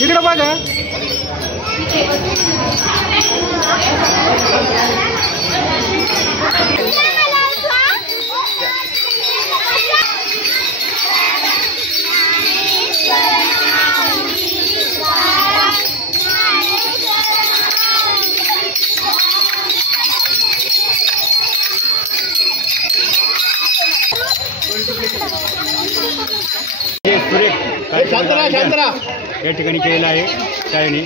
इकडे बघा या ठिकाणी केलेलं आहे. शाळेने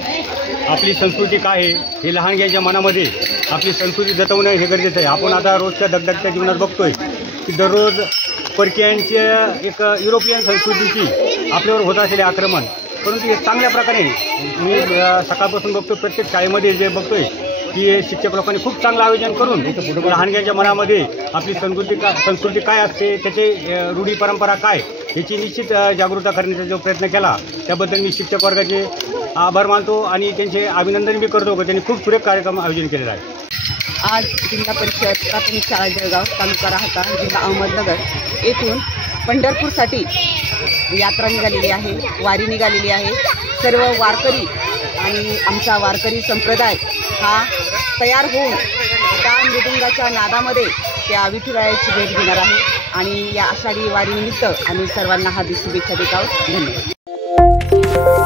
आपली संस्कृती काय आहे हे लहान घ्यायच्या मनामध्ये आपली संस्कृती जतवणं हे गरजेचं आहे. आपण आता रोजच्या दगदगत्या जीवनात बघतोय की दररोज परकीयांच्या एक युरोपियन संस्कृतीची आपल्यावर होत असलेले आक्रमण, परंतु हे चांगल्या प्रकारे मी सकाळपासून बघतो प्रत्येक शाळेमध्ये जे बघतोय की शिक्षक लोकांनी खूप चांगलं आयोजन करून लहानग्यांच्या मनामध्ये आपली संस्कृती काय असते, त्याचे रूढी परंपरा काय याची निश्चित जागरूकता करण्याचा जो प्रयत्न केला त्याबद्दल मी शिक्षक वर्गाचे आभार मानतो आणि त्यांचे अभिनंदन मी करतो की त्यांनी खूप सुरेख कार्यक्रम आयोजन केलेला आहे. आज जिल्हा परिषद प्राथमिक शाळा जळगाव तालुका राहता जिल्हा अहमदनगर येथून पंढरपूरसाठी यात्रा निघालेली आहे, वारी निघालेली आहे. सर्व वारकरी आणि आमचा वारकरी संप्रदाय हा तयार होऊन त्या मृदुंगाच्या नादामध्ये त्या विठुरायाची भेट घेणार आहे आणि या आषाढी वारीनिमित्त आम्ही सर्वांना हार्दिक शुभेच्छा देत आहोत. धन्यवाद.